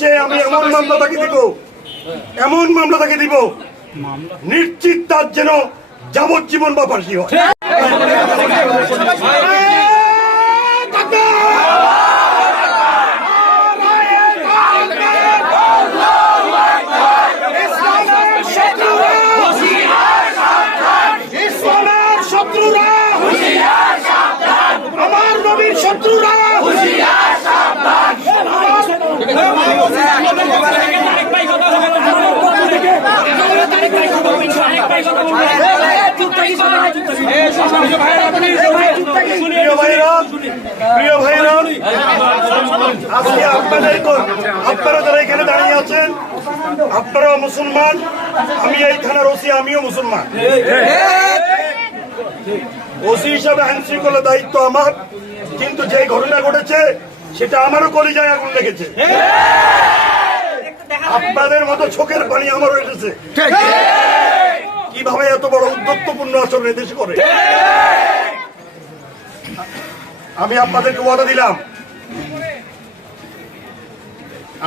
বাংলাদেশে আমি এমন মামলা তাকে দিব, এমন মামলা তাকে দিব, নিশ্চিত তার যেন যাবজ্জীবন বা ফাঁসি হয়। শত্রুরা আমার নবীর শত্রুরা আপনারা এখানে দাঁড়িয়ে আছেন আপনারাও মুসলমান আমি এই থানার ওসি আমিও মুসলমান ওসি হিসাবে আইন শৃঙ্খলা দায়িত্ব আমার কিন্তু যে ঘটনা ঘটেছে সেটা আমারও কলিজায় আগুন লেগেছে আপনাদের মতো চোখের পানি আমারও এসেছে কীভাবে এত বড় উদ্যত্তপূর্ণ আচরণ এদেশে করে? আমি আপনাদেরকে ওয়াদা দিলাম।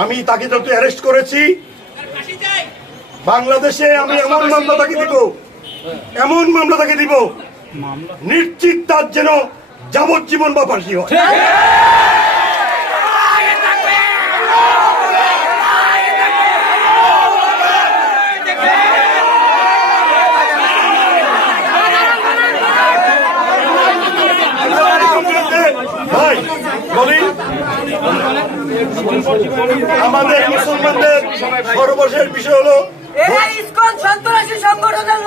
আমি তাকে যত অ্যারেস্ট করেছি বাংলাদেশে আমি এমন মামলা তাকে দিব এমন মামলা তাকে দিব নিশ্চিত তার যেন যাবজ্জীবন বা ফাঁসি হয়। ভাই বলি। আমাদের মুসলমানদের সর্বশেষ বিষয় হলো সন্ত্রাসী সংগঠনের